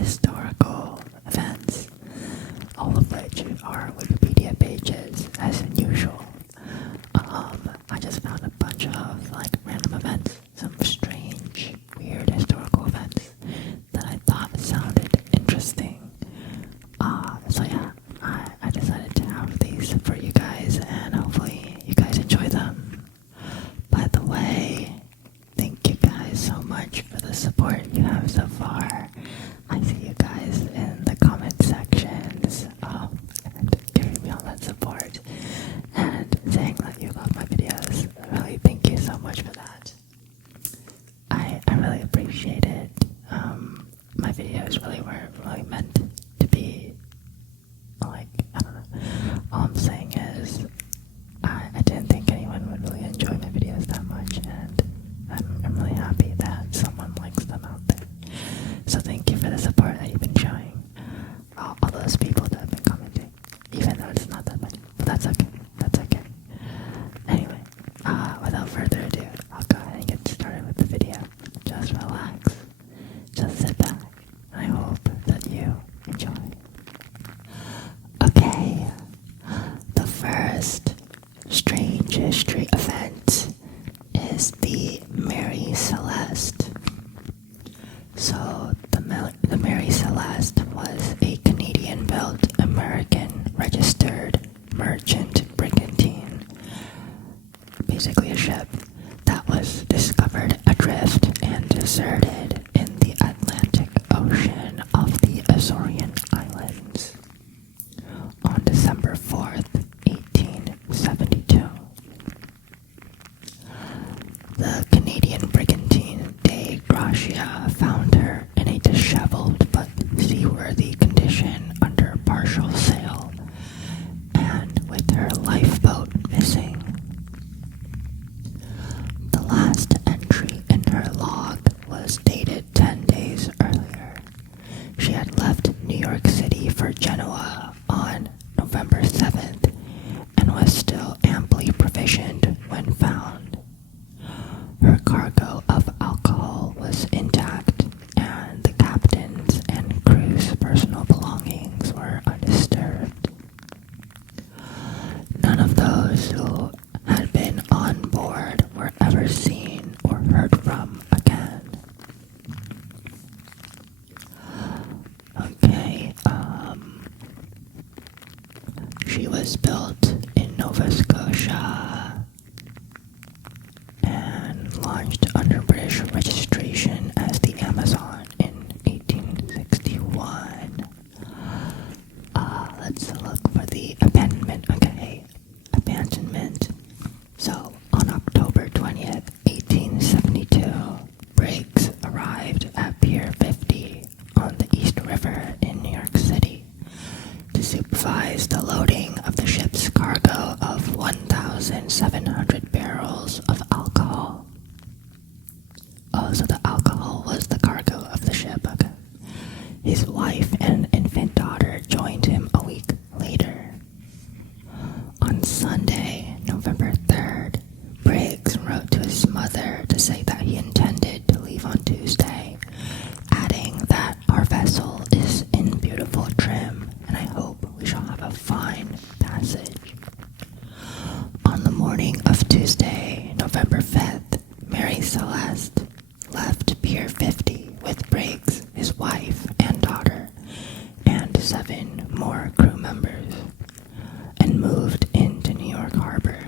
historical events, all of which are Wikipedia pages as usual. I just found a bunch of random events, some strange, weird historical events that I thought sounded interesting. So yeah, I decided to have these for you guys, and hopefully you guys enjoy them. By the way, thank you guys so much for the support you have so far. I see you guys in the comment sections and giving me all that support and saying that you love my videos. Really, thank you so much for that. I really appreciate it. My videos really weren't really meant to be I don't know. All I'm saying is I didn't think anyone would really enjoy my videos that much, and I'm really happy that someone likes them out there. So thank you for the support that you've been showing. All those people that have been commenting, even though it's not that many, but that's okay. That's okay. Anyway, without further ado, I'll go ahead and get started with the video. Just relax. Just sit back. I hope that you enjoy. Okay, the first strange history event is the Mary Celeste. So the Mary Celeste was a Canadian-built, American-registered merchant brigantine, basically a ship that was discovered adrift and deserted in the Atlantic Ocean off the Azorian Islands on December 4th, 1872. The Canadian brigantine De Gracia found her in a disheveled but seaworthy condition under partial sail, and with her lifeboat missing. The last entry in her log was dated 10 days earlier. She had left New York City for Genoa on November 7th and was still amply provisioned when found. Her cargo of alcohol was intact, and the captain's and crew's personal belongings were undisturbed. None of those who had been on board were ever seen or heard from again. Okay, she was built in Nova Scotia and launched under British registration as the Amazon in 1861. Let's look for the abandonment. Okay, abandonment. So, on October 20th, 1872, Briggs arrived at Pier 50 on the East River in New York City to supervise the loading of the ship's cargo of 1,700 barrels of alcohol. Oh, so the alcohol was the cargo of the ship, okay. His wife and infant daughter joined him a week later. On Sunday, November 3rd, Briggs wrote to his mother to say that he intended to leave on Tuesday, adding that our vessel is in beautiful trim, and I hope we shall have a fine passage. On the morning of Tuesday, November 5th, Mary Celeste left Pier 50 with Briggs, his wife and daughter, and 7 more crew members, and moved into New York Harbor.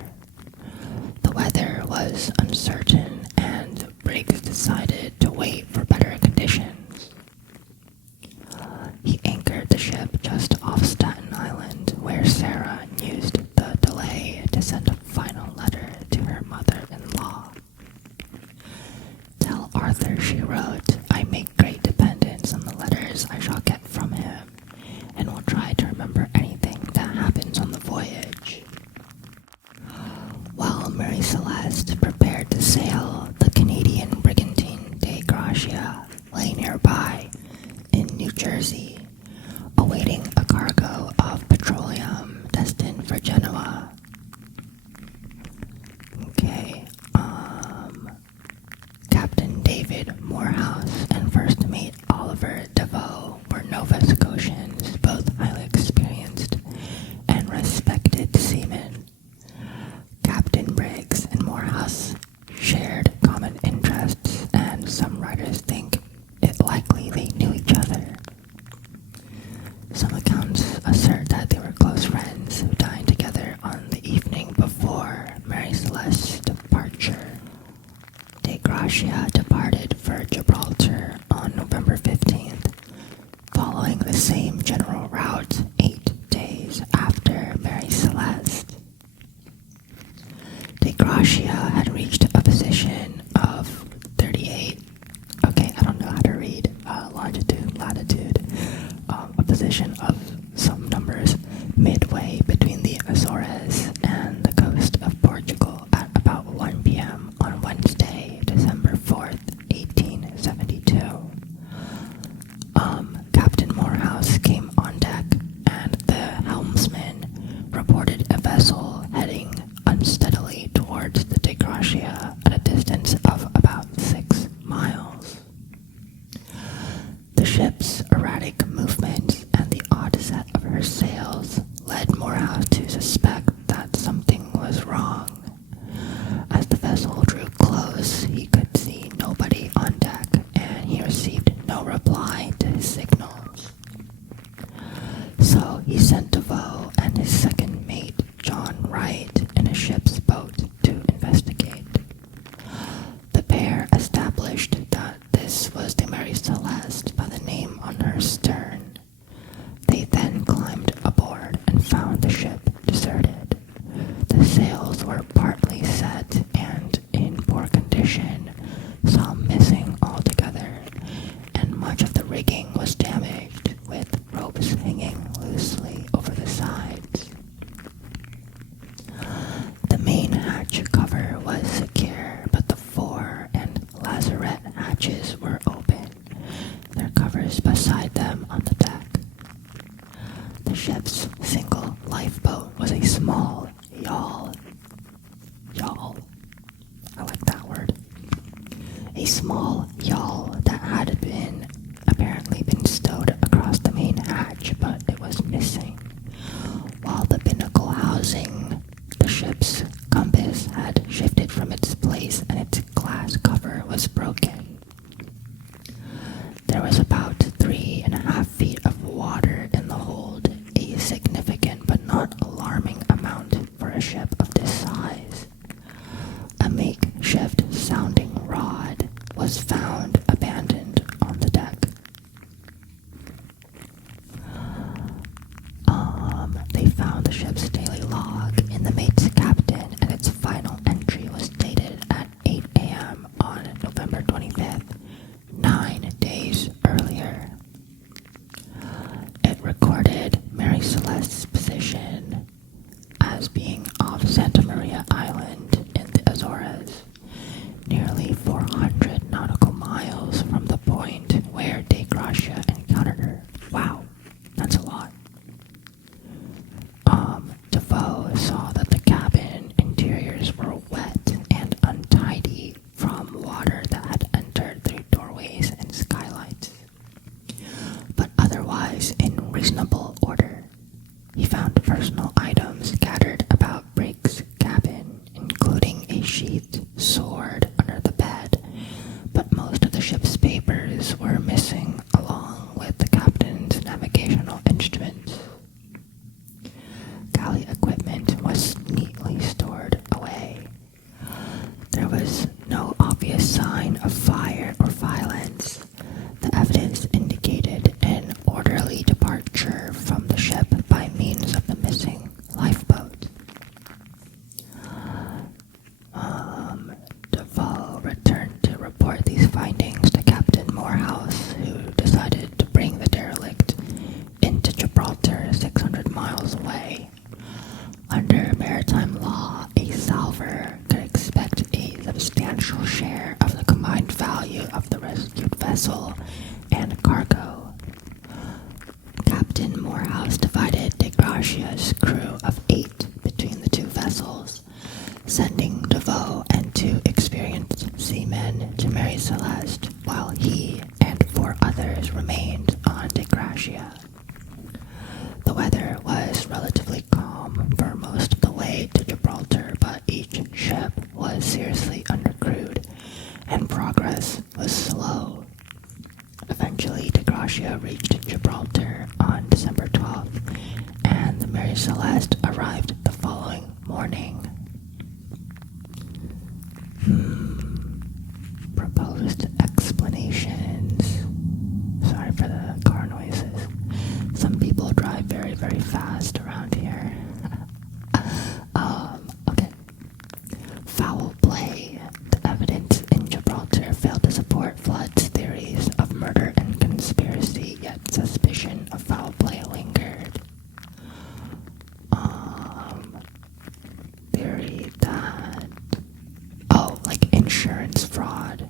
The weather was uncertain, and Briggs decided to wait for better conditions. He anchored the ship just off Staten Island, where Sarah used the delay to send a final letter to her mother-in-law. Tell Arthur, she wrote, I make great dependence on the letters I shall get from him, and will try to remember anything that happens on the voyage. While Mary Celeste prepared to sail, the Canadian brigantine De Gracia lay nearby in New Jersey, awaiting a cargo of petroleum destined for Genoa. Okay, Captain David Morehouse and First Mate Oliver DeVoe the same general route 8 days after Mary Celeste. De Gracia had reached a position of 38. Okay, I don't know how to read longitude, latitude. A position of some numbers midway between the Azores and the coast of Portugal at about 1 p.m. on Wednesday, December 4th, 1872. Captain Morehouse came on deck, and the helmsman reported a vessel heading unsteadily towards the De Gracia at a distance of about 6 miles. The ship's erratic movements and the odd set of her sails led Morehouse to suspect that something was wrong. As the vessel drew close, he could see nobody on deck, and he received no reply to his signals. So he sent DeVoe and his second mate, John Wright, in a ship's boat to investigate. The pair established that this was the Mary Celeste by the name on her stern. They then climbed aboard and found the ship deserted. The sails were partly set and in poor condition, some missing altogether, and much of the rigging was damaged, with ropes hanging loosely over the sides. The main hatch cover was secure, but the fore and lazarette hatches were open, their covers beside them on the deck. The ship's single lifeboat was a small yawl. I like that word. A small yawl that had apparently been stowed across the main hatch, but it was missing. While the binnacle housing the ship's compass had shifted from its place and its glass cover was broken. There was about 3.5 feet of water in the hold, a significant but not alarming amount for a ship of this size. A makeshift sounding rod was found abandoned on the deck. They found the ship's daily log in the mate's captain, and its final entry was dated at 8 a.m. on November 25th, 9 days earlier. It recorded Mary Celeste's position as being off Santa Maria Island in the Azores, nearly 400 nautical miles from the point where De Gracia encountered her. Wow, that's a lot. DeVoe saw that the cabin interiors were wet and untidy from water that had entered through doorways and skylights, but otherwise in reasonable order. He found personal items scattered about Briggs' cabin, including a sheathed sword under the bed, but most of the ship's papers were missing along with the captain's navigational instruments. Galley equipment was neatly stored away. There was no obvious sign of fire or violence. The evidence indicated an orderly departure from the ship by means of the missing lifeboat. DeVoe returned to report these findings to Captain Morehouse, who decided to bring the derelict into Gibraltar 600 miles away. Under maritime law, a salvor could expect a substantial share of the combined value of the rescued vessel and cargo. Captain Morehouse divided De Gracia's crew of 8 between the two vessels, sending DeVoe and 2 experienced seamen to Mary Celeste, while he and 4 others remained on De Gracia. The weather was relatively calm for most of the way to Gibraltar, but each ship was seriously undercrewed, and progress was slow. Eventually, De Gracia reached Gibraltar on December 12th, and the Mary Celeste arrived the following morning. Proposed explanations. Sorry for the car noises. drive very, very fast around here. Okay. Foul play. The evidence in Gibraltar failed to support Flood's theories of murder and conspiracy, yet suspicion of foul play lingered. Theory that... Oh, like insurance fraud.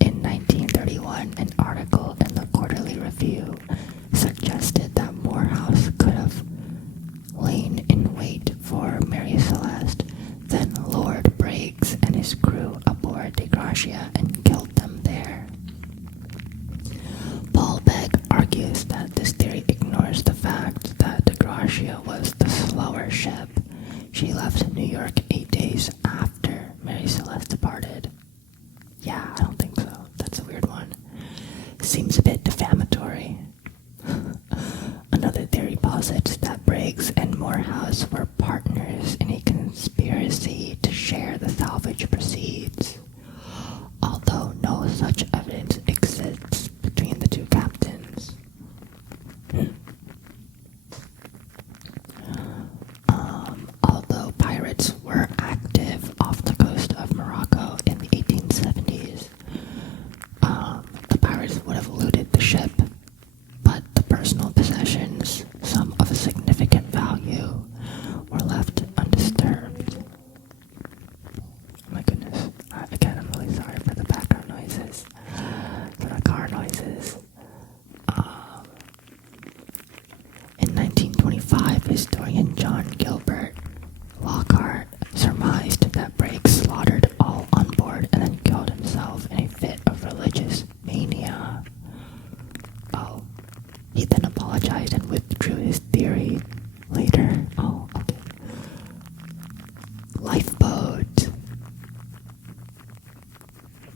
In 1931, an article in the Quarterly Review suggested that Morehouse could have lain in wait for Mary Celeste, then lured Briggs and his crew aboard De Gracia and killed them there. Paul Beck argues that this theory ignores the fact that De Gracia was the slower ship. She left New York 8 days after Mary Celeste departed. Yeah, I don't think so. That's a weird one. Seems a bit defamatory. Another theory posits that Briggs and Morehouse were partners in a conspiracy to share the salvage proceeds, although no such evidence exists between the two captains. Although pirates were active off the coast of Morocco in the 1870s, the pirates would have looted the ship, but the personal possessions, some of a significant value, were left undisturbed. Oh my goodness. Again, I'm really sorry for the background noises, for the car noises. In 1925, historian John Gilbert Lockhart surmised that Briggs slaughtered all on board and then killed himself in a fit of religious mania. Oh, he then apologized and withdrew his theory later. Oh, okay. Lifeboat.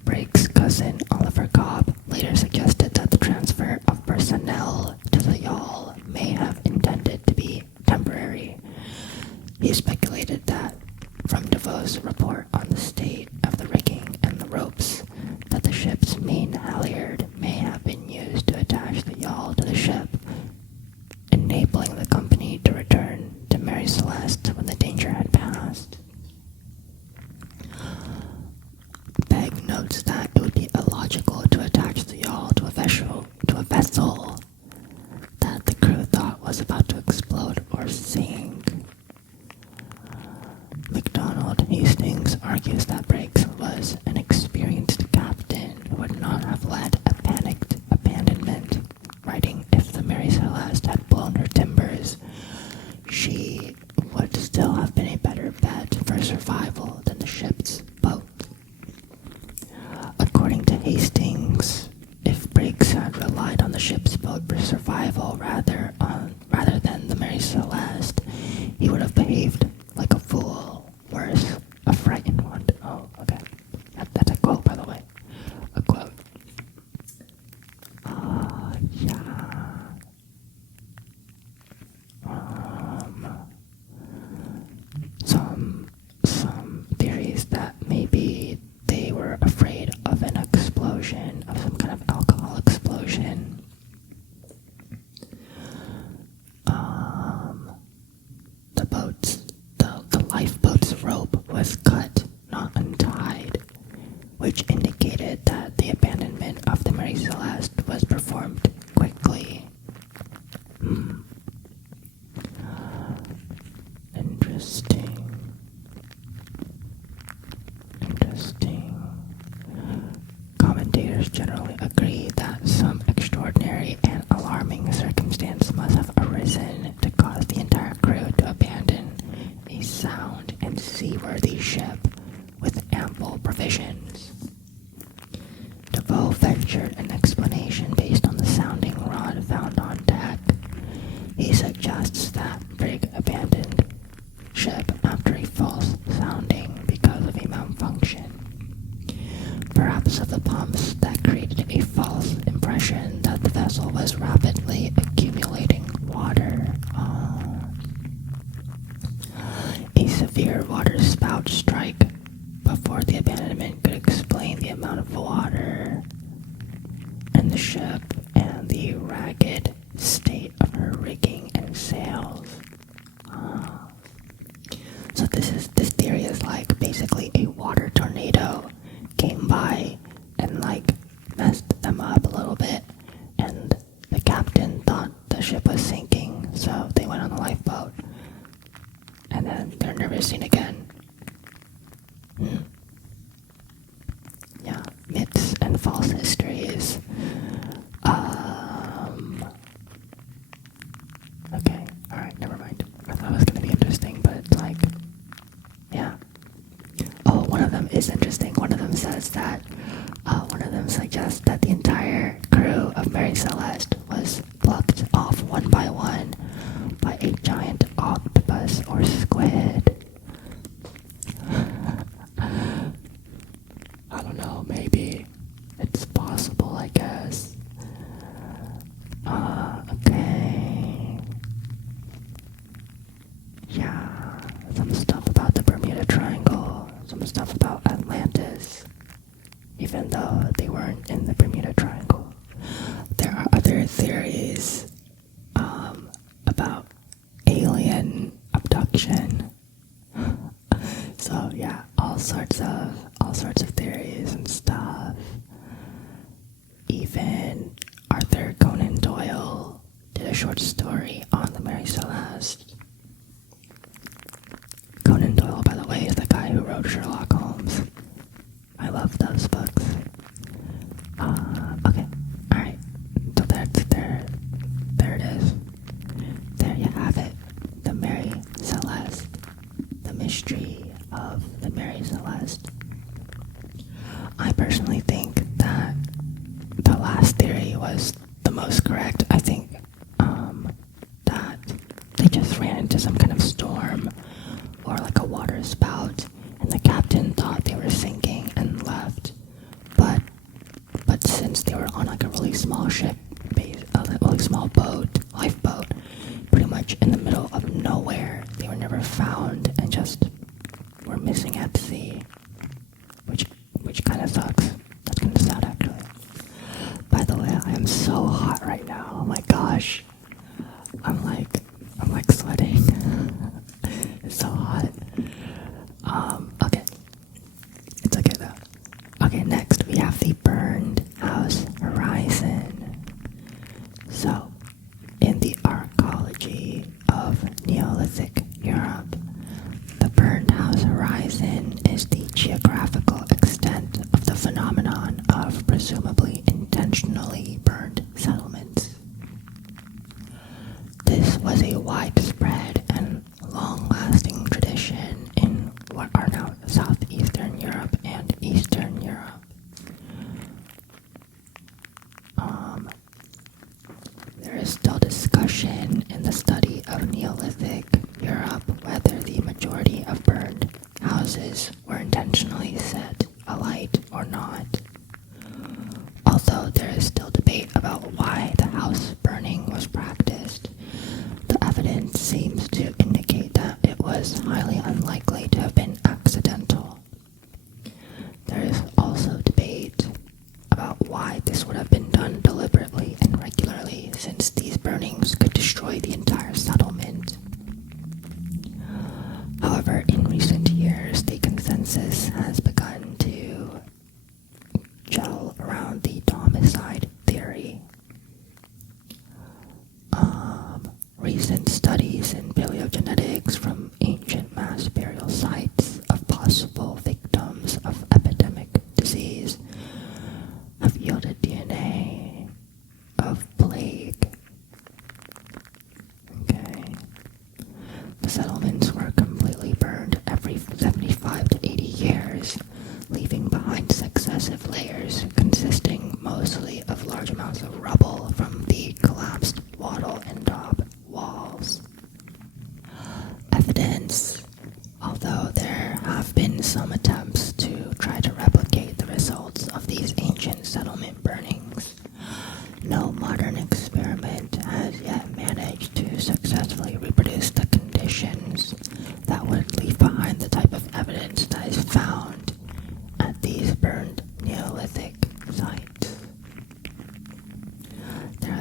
Briggs' cousin Oliver Cobb later suggested that the transfer of personnel to the yawl may have intended to be temporary. He speculated that, from DeVoe's report on the state of the rigging and the ropes, that the ship's main halyard may have been used to attach the yawl to the ship, enabling the company to return to Mary Celeste when the danger had passed. Begg notes that it would be illogical to attach the yawl to a vessel that the crew thought was about to explode or sink. MacDonald Hastings argues that Briggs was an experienced captain who would not have led a panicked abandonment, writing, if the Mary Celeste had blown her timbers, she would still have been a better bet for survival than the ship's boat. According to Hastings, if Briggs had relied on the ship's boat for survival rather than the Mary Celeste, he would have behaved like a fool. Worse, a frightened one. Oh, okay. That's a quote, by the way. A quote. Yeah. Some theories that maybe they were afraid of an explosion, of some kind of alcohol explosion. The lifeboat's rope was cut, not untied, which indicated that the abandonment of the Mary Celeste was performed quickly. Interesting. Commentators generally agree that some extraordinary and alarming circumstance must have arisen to cause the entire crew to abandon a sound and seaworthy ship with ample provisions. DeVoe ventured an explanation based on the sounding rod found on deck. He suggests that Briggs abandoned ship after a false sounding because of a malfunction. Perhaps of the pumps that created a false impression that the vessel was rapidly accumulating water. A severe water spout strike before the abandonment could explain the amount of water, and the ship and the ragged state of her rigging and sails. So this theory is like basically a water tornado came by and like messed them up a little bit, and the captain thought the ship was sinking, so they went on the lifeboat, and then they're never seen again. Yeah, myths and false histories. Okay, alright, never mind. I thought it was gonna be interesting, but it's like, yeah. Oh, one of them is interesting. One of them says that, one of them suggests that the entire crew of Mary Celeste was plucked off one by a giant octopus or squid. I don't know, maybe. It's possible, I guess. Okay. Yeah, some stuff about the Bermuda Triangle, some stuff about Atlantis, even though they weren't in the Bermuda Triangle. There are other theories about alien abduction. So yeah, all sorts of theories and stuff. Even Arthur Conan Doyle did a short story on the Mary Celeste. Conan Doyle, by the way, is the guy who wrote Sherlock Holmes. I love those books. Okay, alright. So there it is. There you have it. The Mary Celeste. The mystery of the Mary Celeste. I personally think that the last theory was the most correct. I think that they just ran into some kind of storm or like a water spout, and the captain thought they were sinking and left. But since they were on like a really small ship, a really small boat, lifeboat, pretty much in the middle of nowhere, they were never found and just were missing at sea, which kind of sucks. That's kind of sad, actually. By the way, I am so hot right now. Oh my gosh, I'm like sweating. It's so hot. Okay. It's okay though. Okay, next we have the burned house horizon. So, in the archaeology of Neolithic Europe, the burned house horizon is the geographical extent of the phenomenon of presumably intentionally burned settlements. This was a widespread and long-lasting tradition in what are now southeastern Europe and Eastern Europe. There is still discussion in the study of Neolithic Europe whether the majority of burned houses were intentionally set alight or not. Although there is still debate about why the house burning was practiced, the evidence seems to indicate that it was highly unlikely to have been accidental. There is also debate about why this would have been done deliberately and regularly, since these burnings could destroy the entire settlement. However, in recent years, the consensus has begun to gel around the domicide theory. Recent studies in paleogenetics from ancient mass burial sites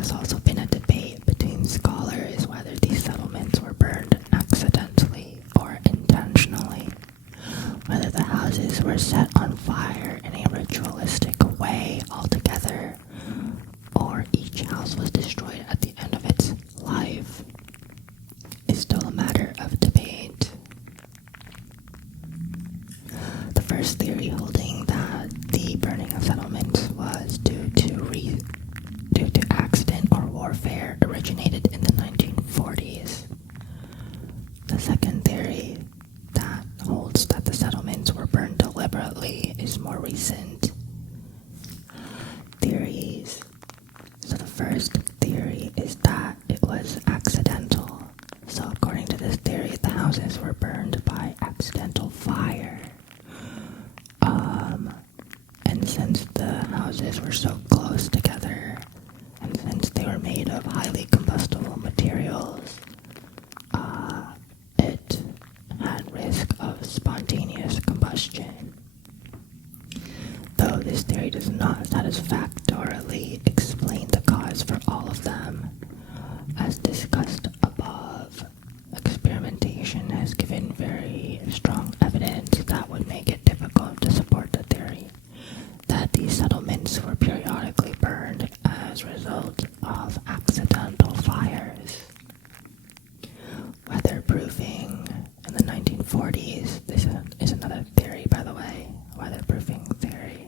has also been a debate between scholars whether these settlements were burned accidentally or intentionally, whether the houses were set on fire in a ritualistic way altogether, or each house was destroyed at the end of its life, is still a matter of debate. The first theory holding that the burning of settlements was due to accident or warfare originated in the 1940s. The second theory that holds that the settlements were burned deliberately is more recent. Theories. So the first theory is that it was accidental. So according to this theory, the houses were burned by accidental fire. And since the houses were so close together, and since they were made of highly combustible materials, it had risk of spontaneous combustion. Though this theory does not satisfactorily explain the cause for all of them, as discussed above, experimentation has given very strong evidence that would make it difficult to support the theory that these settlements were periodically burned as a result of accidental fires. Weatherproofing in the 1940s, this is another theory, by the way, weatherproofing theory.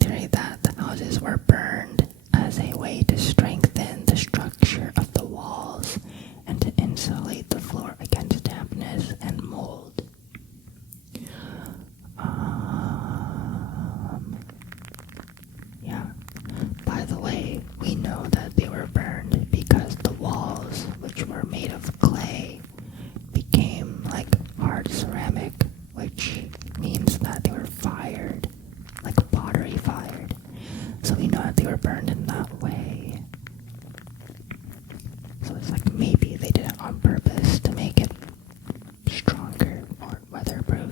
Theory that the houses were burned as a way to strengthen the structure of the walls and to insulate the floor against dampness and mold. By the way, we know that they were burned because the walls, which were made of clay, became like hard ceramic, which means that they were fired, like pottery fired. So we know that they were burned in that way. So it's like maybe they did it on purpose to make it stronger or weatherproofed.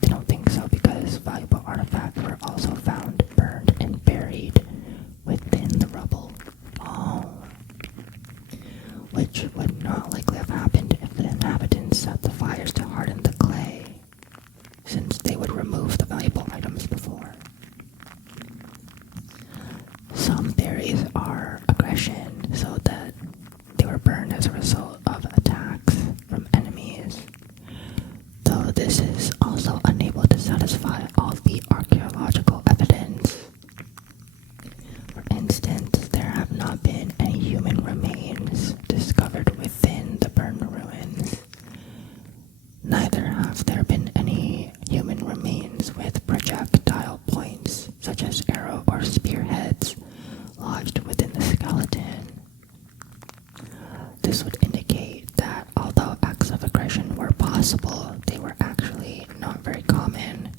They don't think so because valuable artifacts were also found burned and buried within the rubble. Which would not likely have happened if the inhabitants set the fires to harden the clay, since they would remove the valuable items before. Some theories are aggression, so that they were burned as a result of attacks from enemies. Though this is also unable to satisfy all the archaeological evidence. For instance, there have not been any human remains discovered within the burned ruins. Neither have there been any human remains with projectile points, such as arrow or spearheads, lodged within the skeleton. This would indicate that although acts of aggression were possible, they were actually not very common.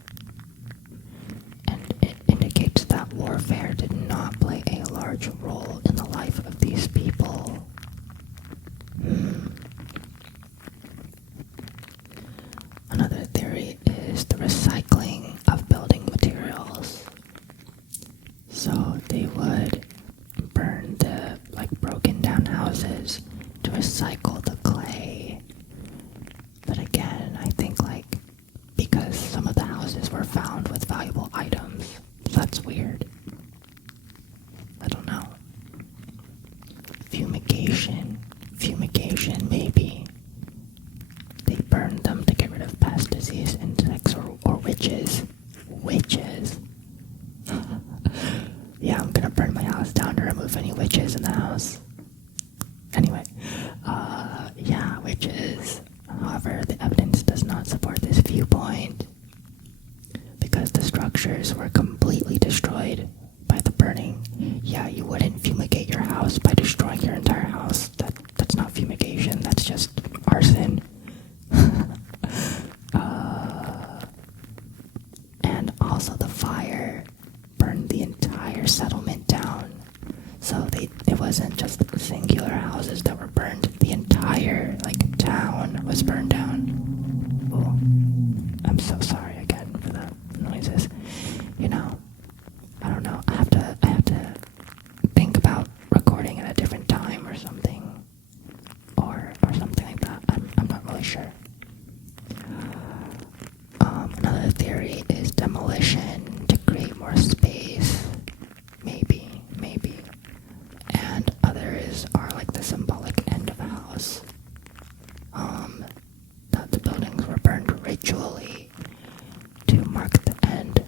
And it indicates that warfare did not play a large role in the life of these people. Another theory is the recycling of building materials. So they would burn the broken down houses to recycle the clay. But again, I think because some of the houses were found with valuable items, that's weird. I don't know. Fumigation maybe. They burned them to get rid of pest, disease, insects, or witches. Witches. Yeah, I'm gonna burn my house down to remove any witches in the house. Anyway, witches. However, the evidence does not support this viewpoint because the structures were completely destroyed by the burning. Yeah, you wouldn't fumigate your house by destroying your entire house. That's not fumigation, that's just arson. And also the fire burned the entire settlement down. So it wasn't just singular houses that were burned, the entire town was burned down. Ooh. demolition to create more space. Maybe. And others are like the symbolic end of a house. That the buildings were burned ritually to mark the end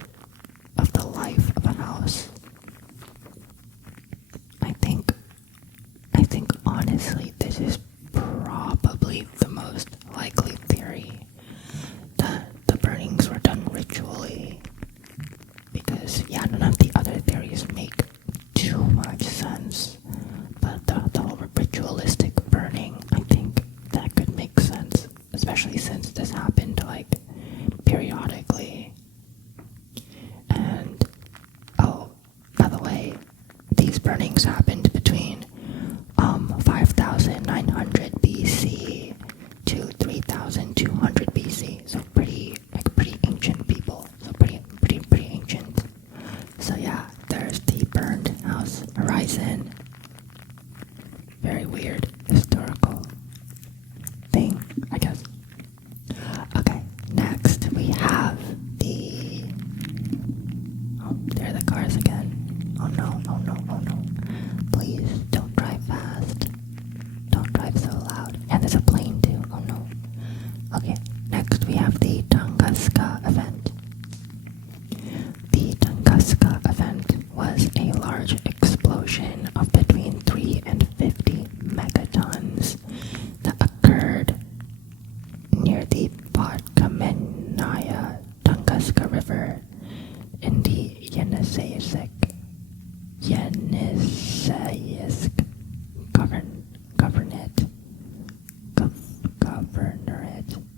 of the life of a house. I think honestly this is probably the most likely theory, that the burnings were done ritually, because none of the other theories make too much sense, but the whole ritualistic burning, I think that could make sense, especially since this happened like periodically. And by the way, these burnings happened between 5,900 BC to 3,200 BC, so pretty ancient people, so pretty ancient. So yeah, there's the burned house horizon. Very weird historical thing, I guess. Okay, next we have the... Oh, there are the cars again. Oh no. Please, don't drive fast. Don't drive so loud. And there's a plane too. Oh no. Okay, next we have the Tunguska event. The Tunguska event was a large explosion of between 3 and 50 megatons that occurred near the Podkamennaya Tunguska River in the Yeniseisk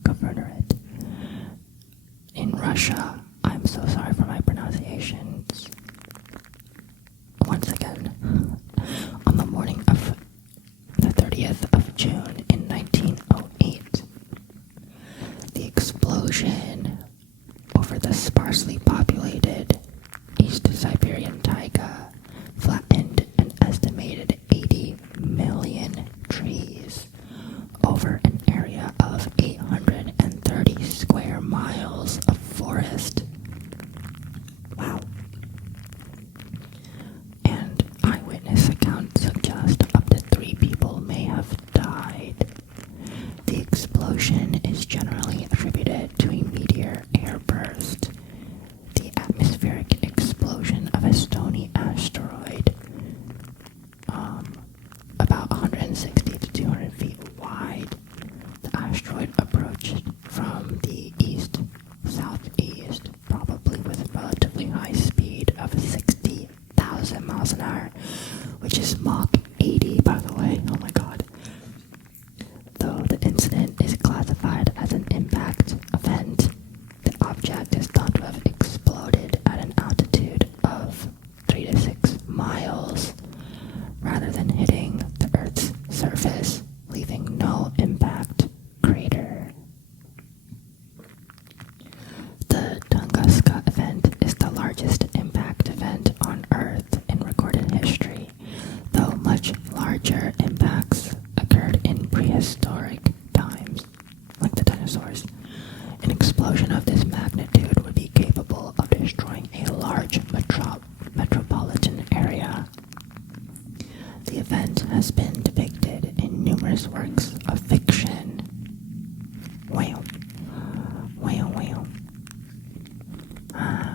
governorate in Russia. I'm so sorry for my pronunciations. Once again, on the morning of the 30th of June in 1908, the explosion over the sparsely populated East Siberian taiga flattened an estimated 80 million trees over an area of 830 square miles of forest. Wow. And eyewitness accounts suggest up to 3 people may have died. The explosion is generally attributed to a meteor airburst, the atmospheric explosion of a stony asteroid, about 160 to 200 feet wide. The asteroid approached from the east-southeast, probably with a relatively high speed of 60,000 miles an hour, which is Mach 80, by the way. Oh my god. Though the incident is classified as an impact event, the object is thought to have exploded at an altitude of 3 to 6 miles, rather than hitting the Earth's surface, leaving no impact crater. The Tunguska event is the largest impact event on Earth in recorded history, though much larger impacts occurred in prehistoric times, like the dinosaurs. An explosion of this magnitude would be capable of destroying a large metropolitan area. The event has been depicted in numerous works of fiction. Wow.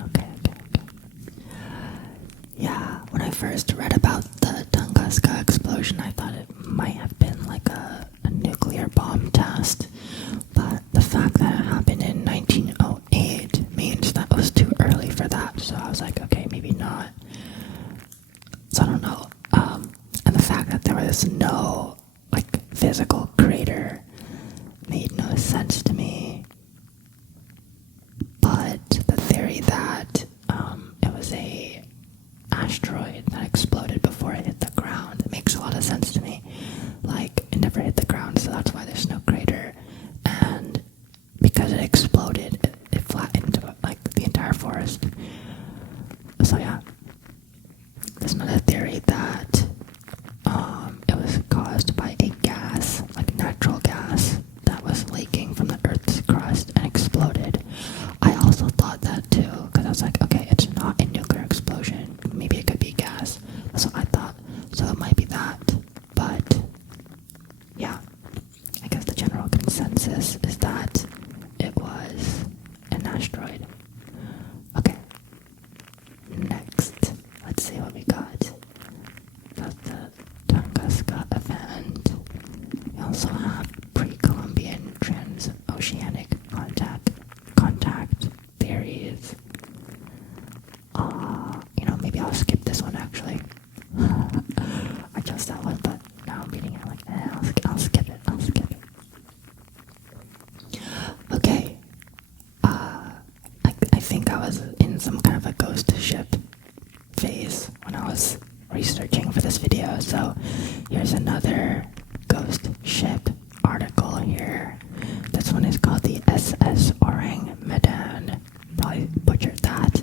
Okay. Yeah, when I first read about the Tunguska explosion, I thought it might have been like a nuclear bomb test, but the fact that it happened in 1908 means that it was too early for that, so I was like, okay, maybe not. So I don't know. And the fact that there was no, physical crater made no sense to me. But the theory that it was a asteroid that exploded before it hit the ground, it makes a lot of sense to me. It never hit the ground, so that's why there's no crater. And because it exploded, it flattened the entire forest. So yeah. There's another theory that it was caused by a gas, natural gas, that was leaking from the Earth's crust and exploded. I also thought that too, because I was like, consensus is that it was an asteroid. Okay, next, let's see what we got. That's the Tunguska event. We also have pre-Columbian transoceanic contact theories. Maybe I'll skip this one actually. I chose that one, but now I'm reading it like, I'll skip it. Okay. I think I was in some kind of a ghost ship phase when I was researching for this video, so here's another ghost ship article here. This one is called the SS Orang Medan. Probably butchered that.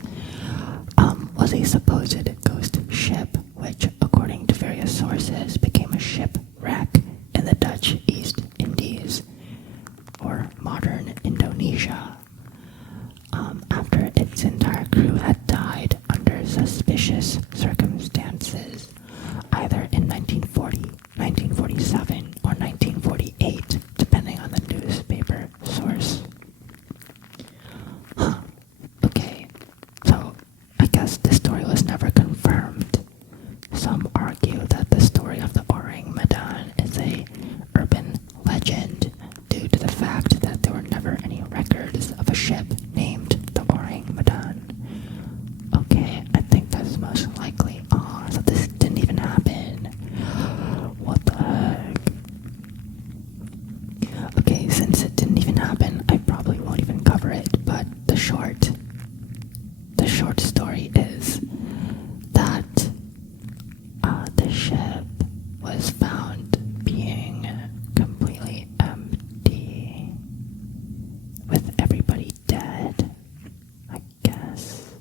Was a supposed ghost ship, which, according to various sources, became a shipwreck in the Dutch East Indies, or modern Indonesia, after its entire crew had died under suspicious circumstances, either in 1940, 1947, or 1948, depending on the newspaper source. Okay, so I guess this story was never confirmed. Some argue that the story of the Orang Medan is a urban legend due to the fact that there were never any records of a ship named the Orang Medan. Okay, I think that's most likely. So this didn't even happen. What the heck? Okay, since it didn't even happen, I probably won't even cover it, but the short story is that the ship was found being completely empty, with everybody dead, I guess.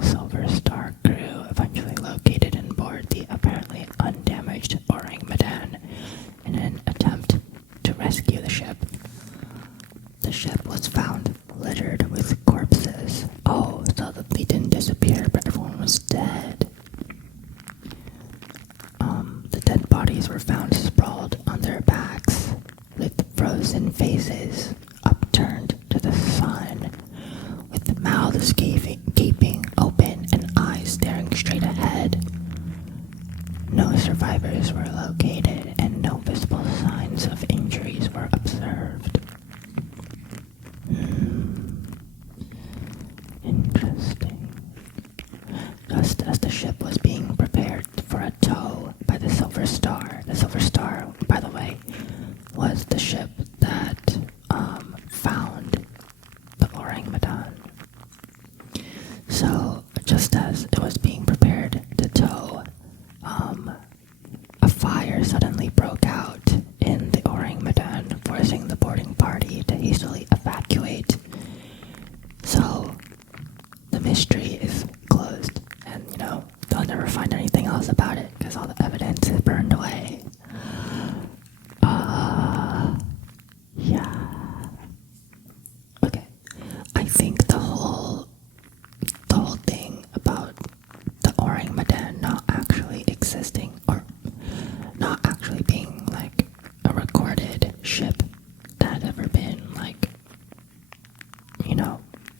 Silver Star crew eventually located and boarded the apparently undamaged Orang Medan in an attempt to rescue the ship. The ship was found littered with corpses. Oh, so they didn't disappear, but everyone was dead. The dead bodies were found sprawled on their backs, with frozen faces upturned to the sun, with mouths gaping open and eyes staring straight ahead. No survivors were located, and no visible signs of injuries were observed. Interesting. Just as the ship was being prepared for a tow by the Silver Star, by the way, was the ship that found the Orang Medan. So, just as it was being prepared to tow, a fire suddenly broke out in the Orang Medan, forcing the boarding party to hastily evacuate. So, the mystery is closed, and they'll never find anything else about it because all the evidence is burned away. Yeah. Okay. I think the whole thing about the Orang Medan not actually existing, or not actually being like a recorded ship that had ever been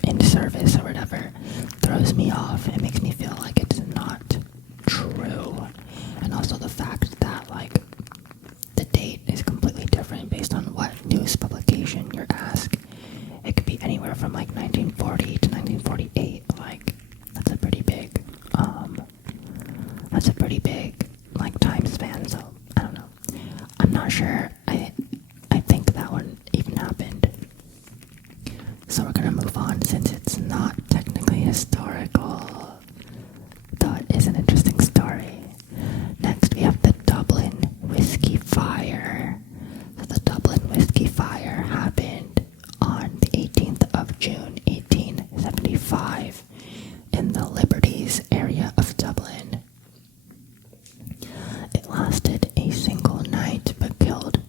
in service or whatever, throws me off. It makes me feel like it's not true. And also the fact that the date is completely different based on what news publication you're asked. It could be anywhere from 1940 to 1948. That's a pretty big time span. So I don't know. I'm not sure. I think that one even happened. So we're gonna move on since it's not technically historical, though it is an interesting story. Next we have the Dublin Whiskey Fire. So the Dublin Whiskey Fire happened on the 18th of June 1875 in the Liberties area of Dublin. It lasted a single night but killed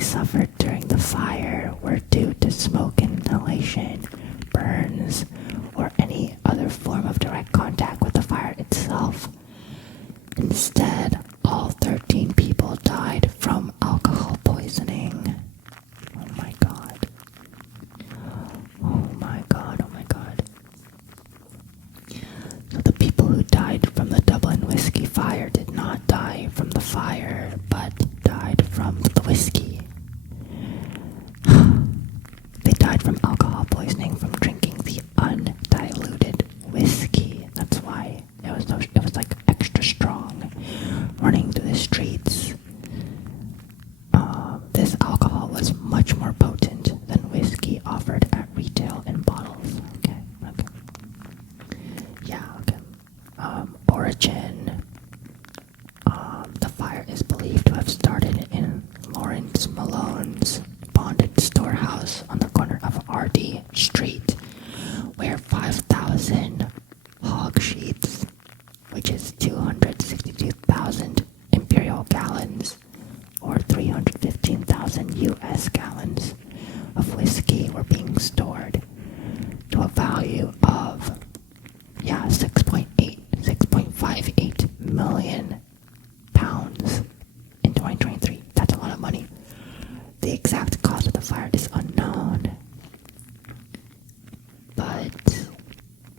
injuries suffered during the fire were due to smoke inhalation, burns, or any other form of direct contact with the fire itself. Instead, all 13 people died from alcohol poisoning. Oh my god. Oh my god, oh my god. So the people who died from the Dublin whiskey fire did not die from the fire, but died from the whiskey. They died from alcohol poisoning from drinking the undiluted whiskey. That's why it was like extra strong, running through the streets. This alcohol was much more potent than whiskey offered at retail in bottles. Okay. Yeah, okay. Origin. The fire is believed to have started in Lawrence Malone's bonded storehouse on the corner of R.D. Street, where 5,000 hog sheets, which is 262,000 imperial gallons, or 315,000 U.S. gallons of whiskey were being stored to a value of 6.58 million pounds in 2023. That's a lot of money. The exact cause of the fire is unknown, but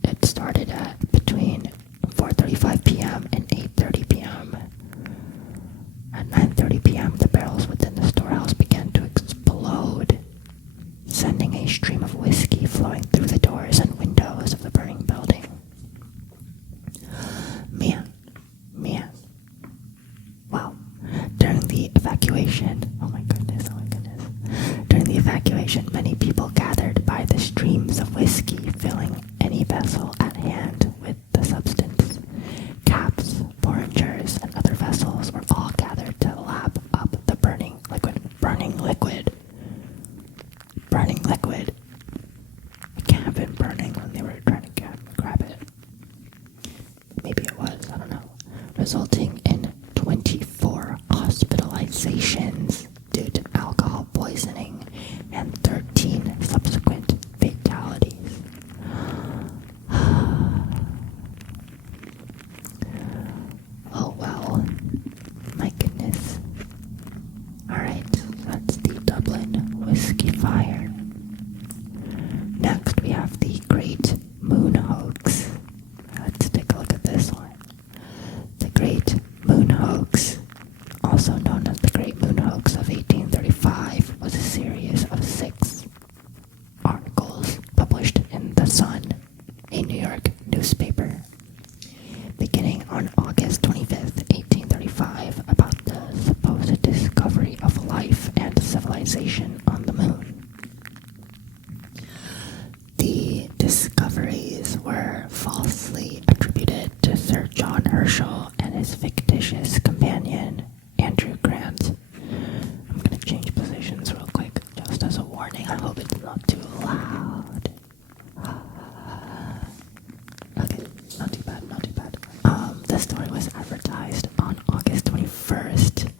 it started at between 4:35 p.m. and 8:30 p.m. At 9:30 p.m., the barrels within the storehouse began to explode, sending a stream of whiskey flowing through the doors and windows of the burning building. Man. Wow. During the evacuation, oh my goodness. During the evacuation, many people gathered by the streams of whiskey, filling any vessel at hand with the substance. Caps, porringers, and other vessels were all gathered to lap up the burning liquid. It can't have been burning when they were trying to grab it. Maybe it was, I don't know. Resulting in 24 hospitalizations due to alcohol poisoning and 13 subsequent fatalities. Oh well, my goodness. Alright, so that's the Dublin whiskey fire. Next we have the Great Moon Hoax. Let's take a look at this one. The Great Moon Hoax, also known as the Great Moon Hoax of 1835, was a series of 6 articles published in The Sun, a New York newspaper, beginning on August 25th, 1835, about the supposed discovery of life and civilization on the moon. The discoveries were falsely attributed to Sir John Herschel and his fictitious companion, Andrew Grant. I'm going to change positions real quick, just as a warning. I hope it's not too loud. Okay, not too bad. The story was advertised on August 21st,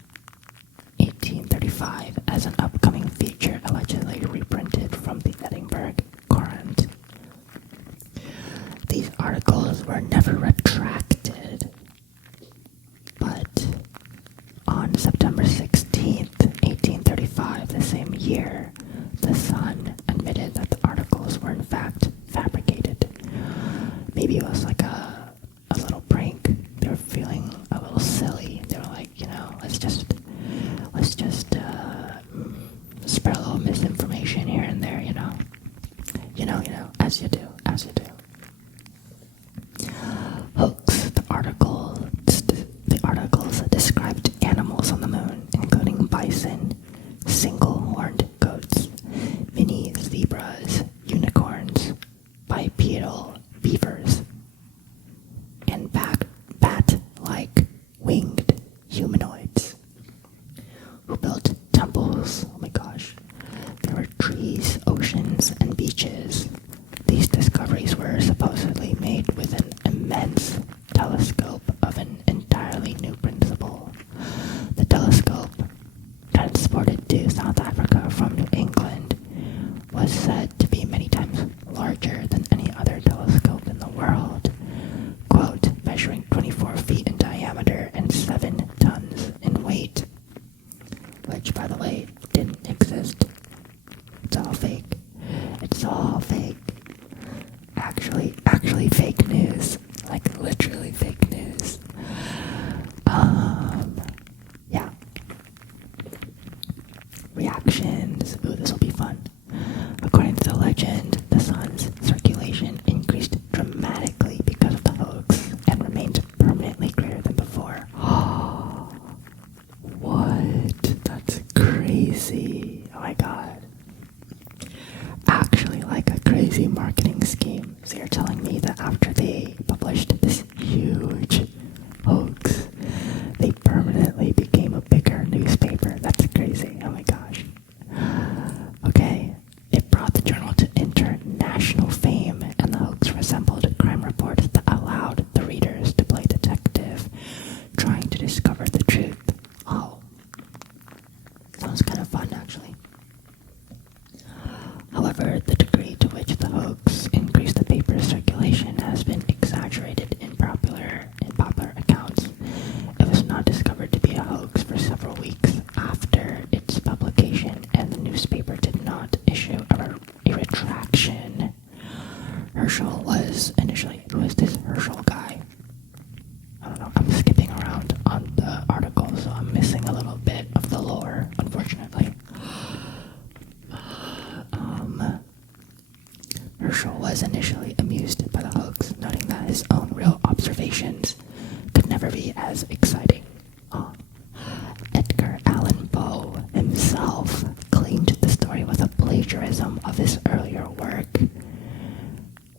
1835, as an upcoming feature allegedly reprinted from the Edinburgh Courant. These articles were never retracted, but on September 16th, 1835, the same year, The Sun admitted that the articles were in fact fabricated. Maybe it was like a little prank. They were feeling a little silly. They were like, let's just spread a little misinformation here and there, as you do. Hoax. The articles described animals on the moon, including bison, single-horned goats, mini zebras, unicorns, reactions. Ooh, this will be fun. According to the legend, the sun's circulation increased dramatically because of the hoax and remained permanently greater than before. What? That's crazy. Oh my god. Actually, like a crazy marketing scheme. So you're telling me that after they published this huge hoax, they permanently became a bigger newspaper? That's crazy. Oh my gosh. Okay. It brought the journal to international fame, and the hoax resembled crime reports that allowed the readers to play detective, trying to discover the truth. Oh. Sounds kind of fun, actually. However, the degree to which the hoax increased the paper's circulation has been exaggerated in popular accounts. It was not discovered to be a hoax for several weeks after its publication, and the newspaper did not issue a retraction. Herschel was initially... Who is this Herschel guy? I don't know. I'm skipping around on the article, so I'm missing a little bit of the lore, unfortunately. Herschel was initially amused by the hoax, noting that his own real observations could never be as exciting. Edgar Allan Poe himself claimed the story was a plagiarism of his earlier work.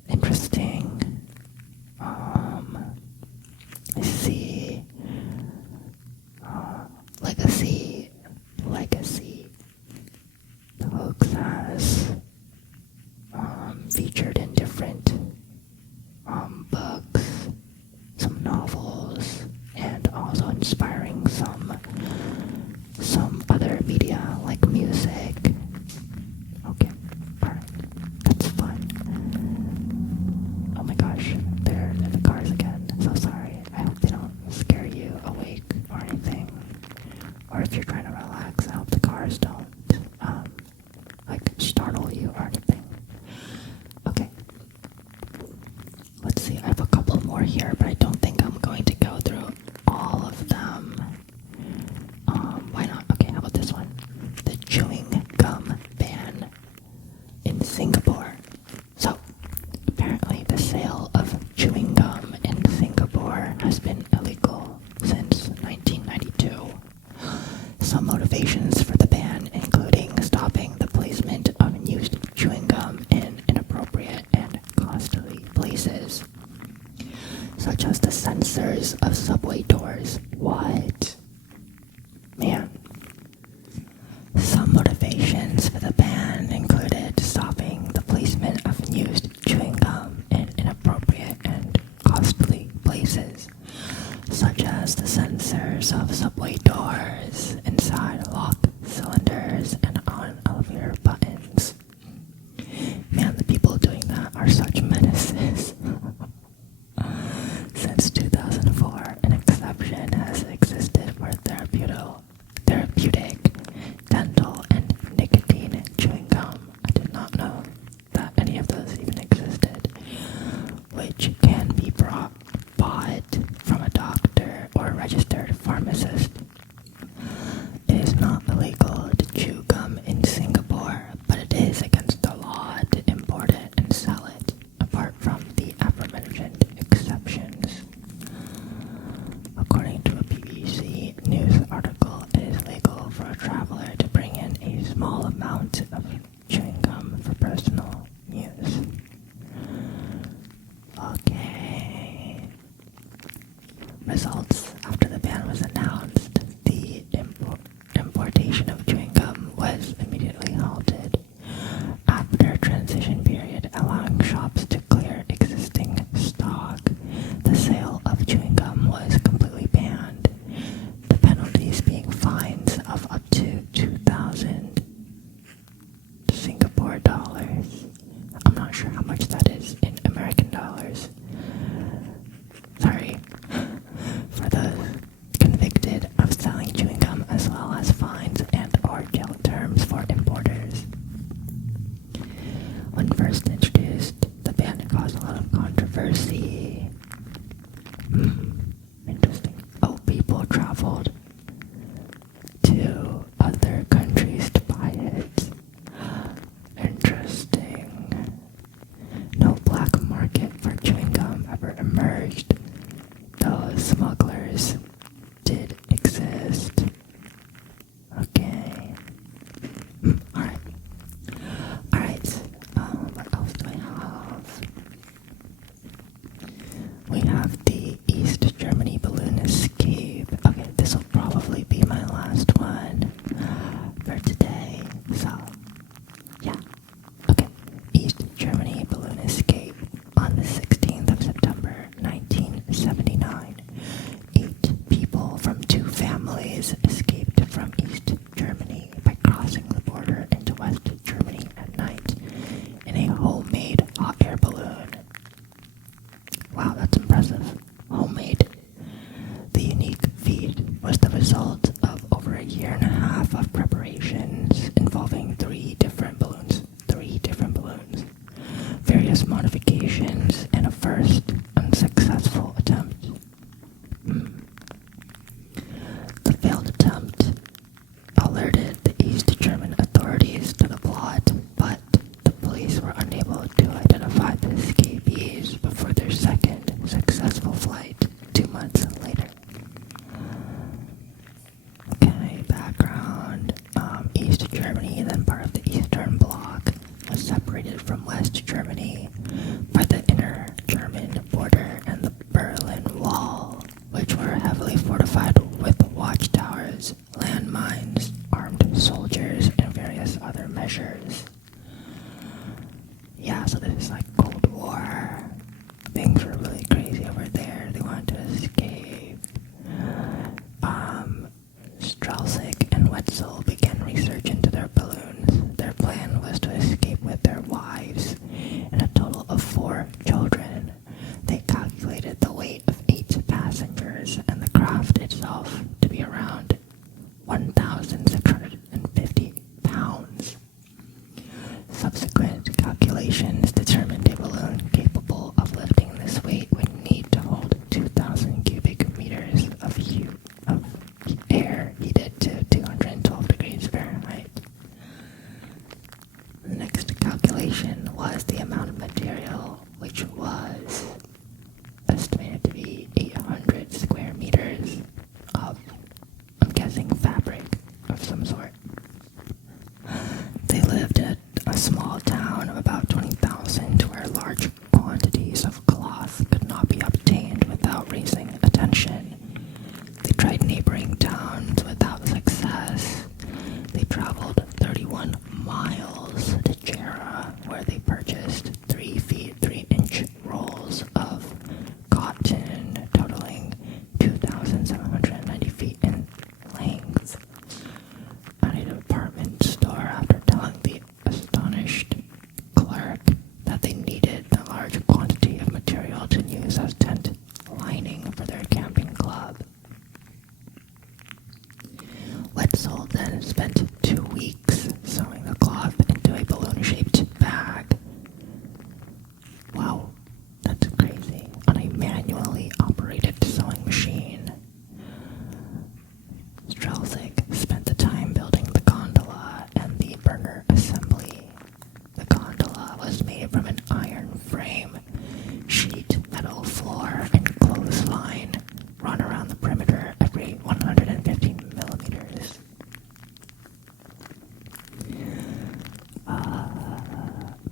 Interesting. Let's see. Legacy. The hoax has featured in different books, some novels, and also inspiring some other media like music. Okay, alright, that's fun. Oh my gosh, they're in the cars again. So sorry. I hope they don't scare you awake or anything. Or if you're trying to relax, I hope the cars don't startle you or anything. Okay. Let's see, I have a couple more here, but I don't think I'm going to go through all of them. Why not? Okay, how about this one? The chewing gum ban in Singapore. So, apparently the sale of chewing gum in Singapore has been illegal since 1992. Some motivations for the ban including stopping the placement of unused chewing gum in inappropriate and costly places, such as the sensors of subway doors. What? Man. Some motivations for the ban included stopping the placement of unused chewing gum in inappropriate and costly places, such as the sensors of subway doors inside locked Germany by the inner German border and the Berlin Wall, which were heavily fortified with watchtowers, landmines, armed soldiers, and various other measures. Yeah, so this is like Cold War. Things were really crazy over there. They wanted to escape. Strelzig and Wetzel began research into their balloons. Their plan was to escape with their wives and a total of 4 children. They calculated the weight of 8 passengers and the craft itself to be around 1,650 pounds. Subsequent calculations determined a balloon capable of lifting this weight would need to hold 2,000 cubic meters of air heated to 212 degrees Fahrenheit. The next calculation was the amount of material, which was estimated to be 800 square meters of, I'm guessing, fabric of some sort. They lived in a small town of about 20,000 where large quantities of cloth could not be obtained without raising attention. They tried neighboring towns without success. They traveled 31 miles to Jera, where they purchased 3 feet 3-inch rolls of cotton totaling 2,790 feet in length. At a department store, after telling the astonished clerk that they needed a large quantity of material to use as tent lining for their camping club. Wetzel then spent 2 weeks sewing the cloth into a balloon-shaped bag. Wow, that's crazy. On a manually operated sewing machine. Strelzig spent the time building the gondola and the burner assembly. The gondola was made from an iron frame, sheet metal floor, and clothesline run around the perimeter every 115 millimeters.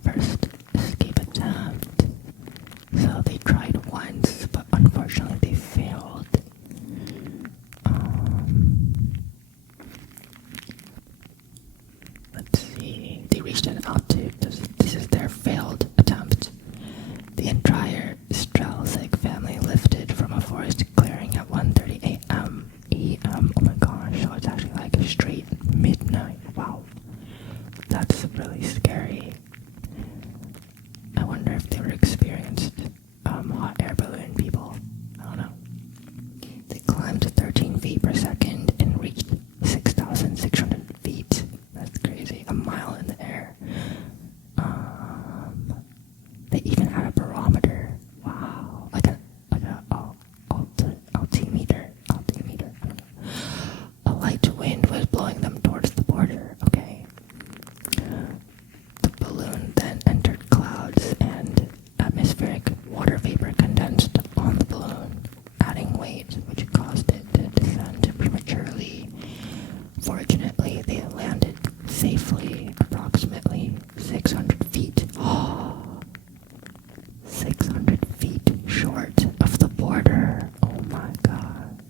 First escape attempt. So they tried once, but unfortunately they failed. Let's see. They reached an altitude. This is their failed attempt. The entire Strelzig family lifted from a forest clearing at 1:30 a.m. Oh my gosh, so it's actually like straight midnight. Wow. That's really scary. I wonder if they were experienced hot air balloon people. I don't know. They climbed 13 feet per second and reached 6,600 feet. That's crazy. A mile in the air. They even had a barometer. Wow. Like a altimeter. A light wind was blowing them towards the border. Okay. The balloon then entered clouds and atmospheric water vapor condensed on the balloon, adding weight, which caused it to descend prematurely. Fortunately, they landed safely, approximately 600 feet. 600 feet short of the border. Oh my god.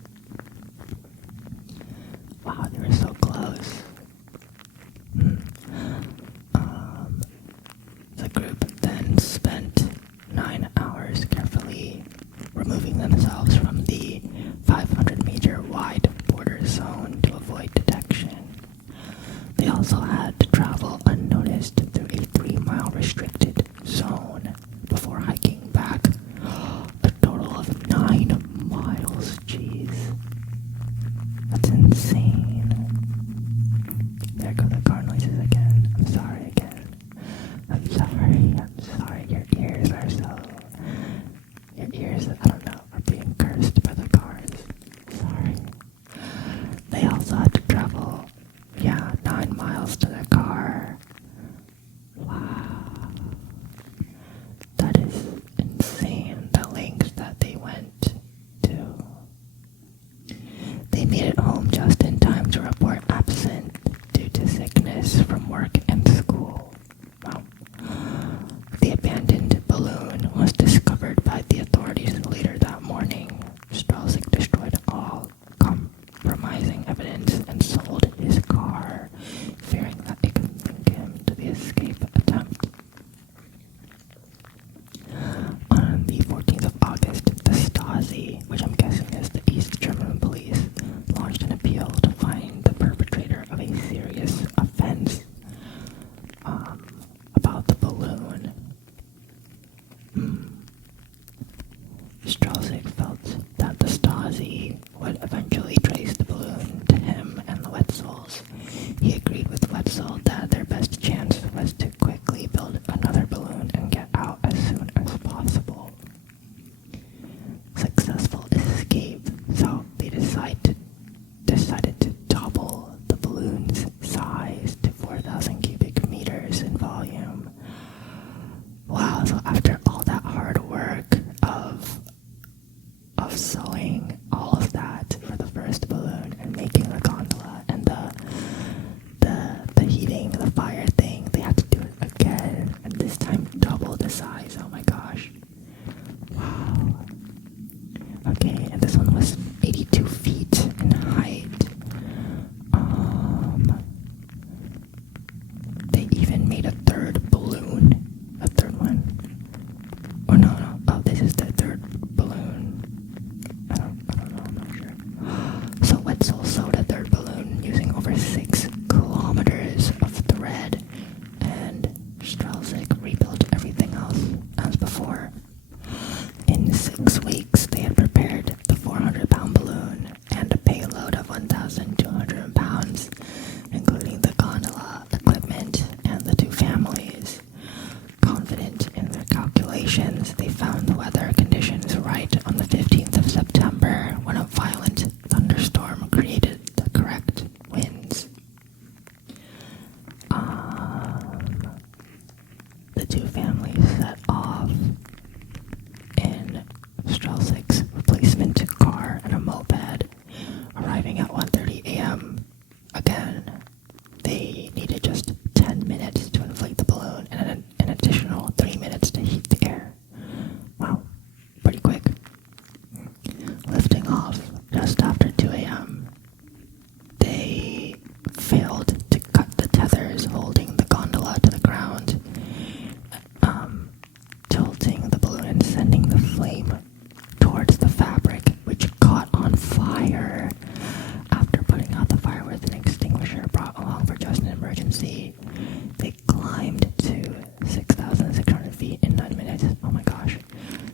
Wow, they were so close. The group then spent 9 hours carefully removing themselves from the 500-meter wide border zone to avoid detection. They also had to travel unnoticed through a 3-mile restricted zone before hiking back a total of 9 miles. Jeez. That's insane. There go the car noises again. I'm sorry again. I'm sorry. Your ears are so... Your ears, I don't know, are being cursed by the cars. Sorry. They also had to travel, 9 miles to their car. Wow. That is insane, the lengths that they went to. They made it home just in time to report absent due to sickness from work and school. Wow. The He agreed with Wetzel that their best chance was to quickly build another balloon and get out as soon as possible. Successful escape, so they decided to double the balloon's size to 4,000 cubic meters in volume. Wow, so after all that hard work of sewing all of that for the first balloon and making the gondola and the heating, the fire thing, they had to do it again, and this time double the size. Oh my gosh. Wow. Okay, and this one was 82 feet in height. They even made a third balloon. A third one. Or no. Oh, this is the third balloon. I don't know, I'm not sure. So Wetzel sewed a third balloon using over 6 kilometers of thread, and Strelzik rebuilt everything else as before. In 6 weeks, they had prepared the 400-pound balloon and a payload of 1,200 pounds, including the gondola, equipment, and the 2 families. Confident in their calculations, they found the weather conditions right on the 15th of September when a violent thunderstorm created the correct winds. The 2 families set off in Strelzik's replacement car and a moped, arriving at 1:30 a.m. Again, they needed just 10 minutes to inflate the balloon and an additional 3 minutes to heat the air. Wow, pretty quick. Lifting off just after 2 a.m., they failed to cut the tethers holding the gondola to the ground, tilting the balloon and sending the flame towards the fabric, which caught on fire. After putting out the fire with an extinguisher brought along for just an emergency, they climbed to 6,600 feet in 9 minutes. Oh my gosh.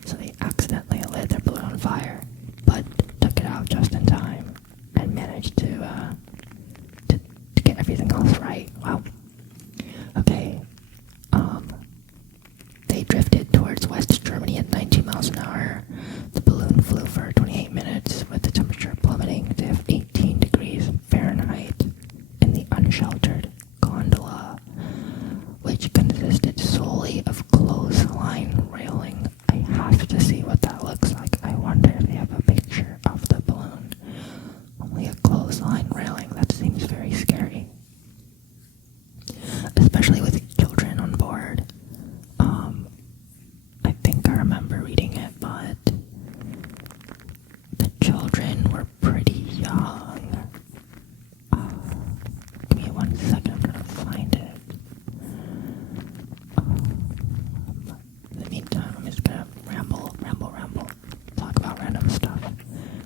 So they accidentally lit their balloon on fire, but took it out just in time and managed to get everything else right. Wow. Okay. They drifted towards West Germany at 19 miles an hour. The balloon flew for 28 minutes, with the temperature plummeting to 18 degrees Fahrenheit in the unsheltered gondola, which consisted solely of clothesline railing. I have to see what that looks like. I wonder if they have a picture of the balloon. Only a clothesline railing. That seems very scary, especially with children on board. I think I remember reading it, but the children were pretty young. Give me 1 second, I'm gonna find it. In the meantime, I'm just gonna ramble, talk about random stuff.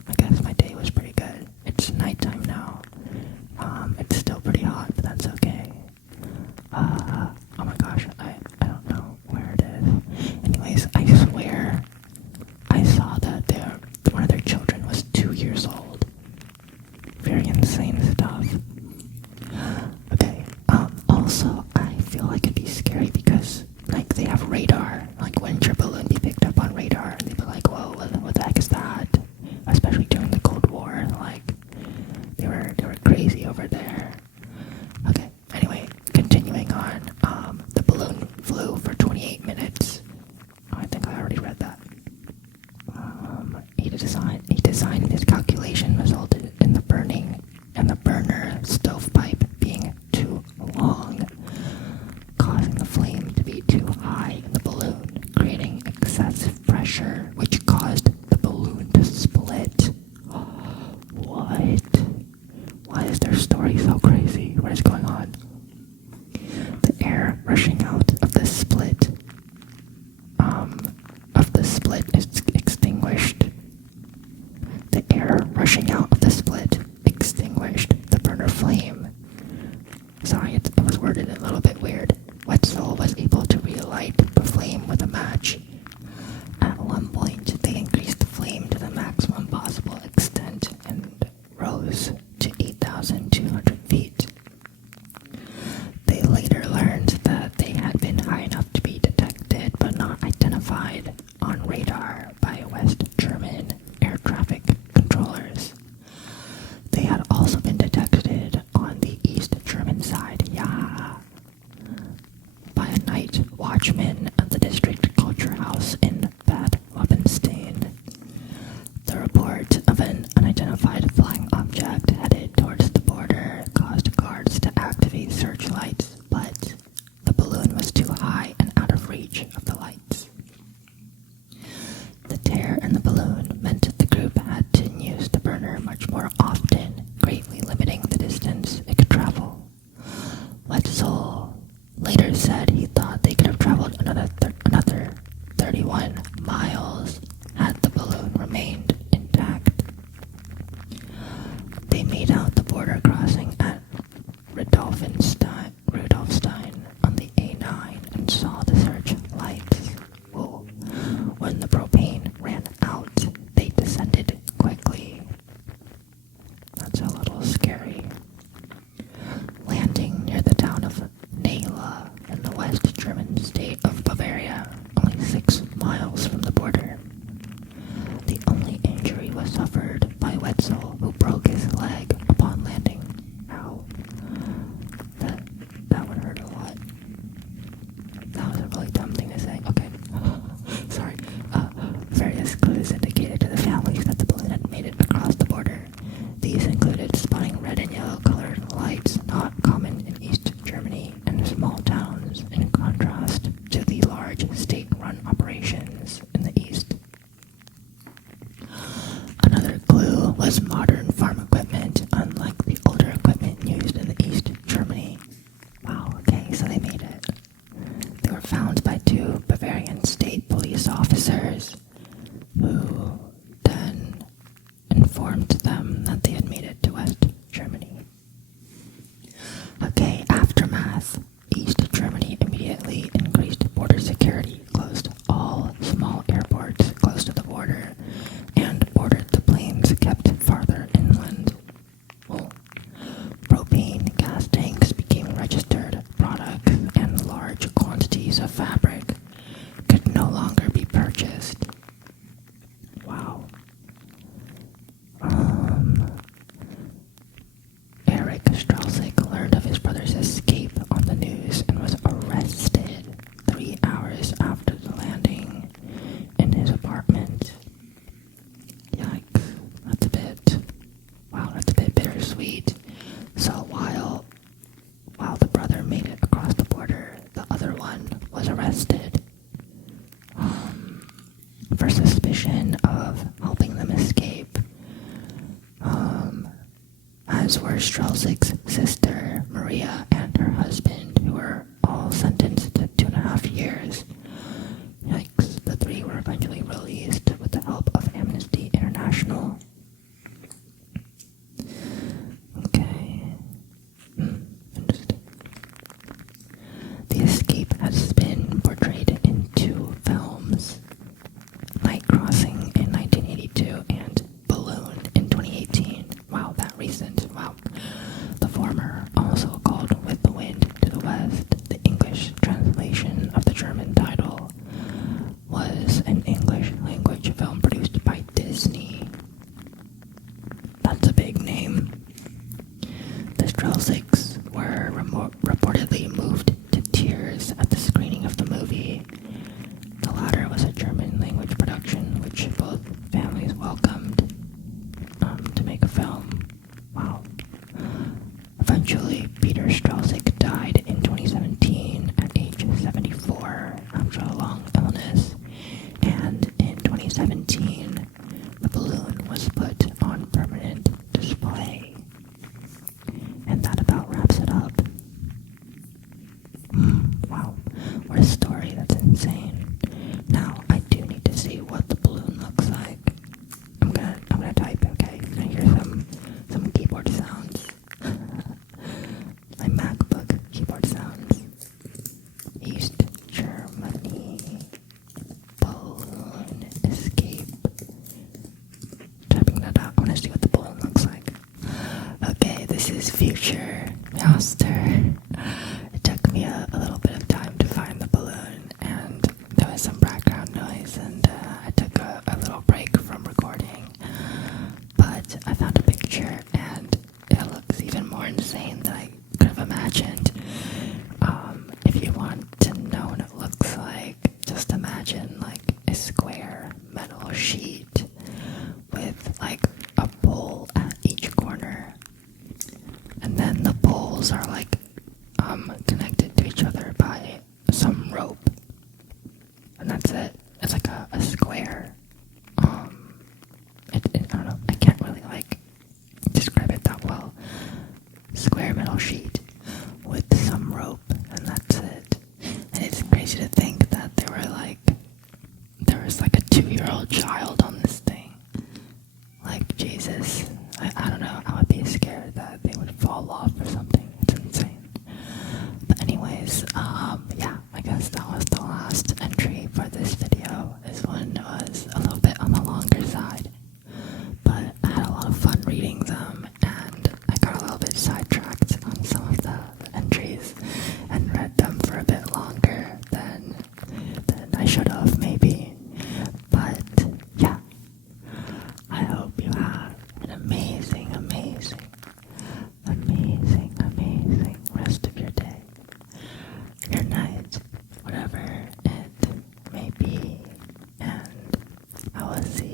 I guess my day was pretty good. It's nighttime now. It's still pretty hot, but that's okay. Oh my gosh, I don't know where it is. Anyways, I swear I saw that one of their children was 2 years old. Very insane stuff. Okay, also, I feel like it'd be scary because, like, they have radar. Like, wouldn't your balloon be picked up on radar? And they'd be like, whoa, what the heck is that? Especially during the Cold War, like, they were crazy over there. Okay, anyway, continuing on, the balloon flew for 28 minutes. Oh, I think I already read that. He designed his calculation resulted in the burner stovepipe being too long, causing the flame to be too high in the balloon, creating excessive pressure, which caused the balloon to split. What? Why is their story so Those were Strelzig's sister, Maria, and her husband, who were all sentenced to 2.5 years. Yikes, the three were eventually released with the help of Amnesty International. Okay. Interesting. The escape has been portrayed in 2 films. Night Crossing in 1982 and Balloon in 2018. Wow, that recent. Wow. The former, also called With the Wind to the West, the English translation of the German title, was an English language film produced by Disney. That's a big name. The Strelzigs were reportedly moved to tears at the screening of the movie. The latter was a German language production, which both families welcomed to make a film. Wow. Eventually, Peter Strelzig died in 2017 at age 74 after a long illness, and in 2017, the balloon was put on permanent display. And that about wraps it up. Wow, what a story, that's insane. Now, I do need to see what the balloon looks like. I'm gonna type, okay? You're gonna hear some keyboard sounds. My MacBook keyboard sounds. East Germany. Balloon escape. Typing that out. I wanna see what the balloon looks like. Okay, this is Future Master. It took me a little bit of time to find the balloon, and there was some background noise, and I took a little break from recording. But I found a picture, and it looks even more insane than I could have imagined. If you want to know what it looks like, just imagine like a square metal sheet with like a pole at each corner, and then the poles are like connected to each other by some rope, and that's it. It's like a square. I don't know, I can't really like describe it that well. Square metal sheet with some rope, and that's it. And it's crazy to think that there was like a 2-year-old child on this thing. Like, Jesus, I don't know, I would be scared that they would fall off or something. It's insane. But anyways, yeah, I guess that was the last entry for this video. This one was a little bit on the longer side, but I had a lot of fun reading them, and I got a little bit sidetracked on some of the entries and read them for a bit longer than I should have, maybe. But yeah, I hope you have an amazing rest of your day, your night, whatever it may be, and I will see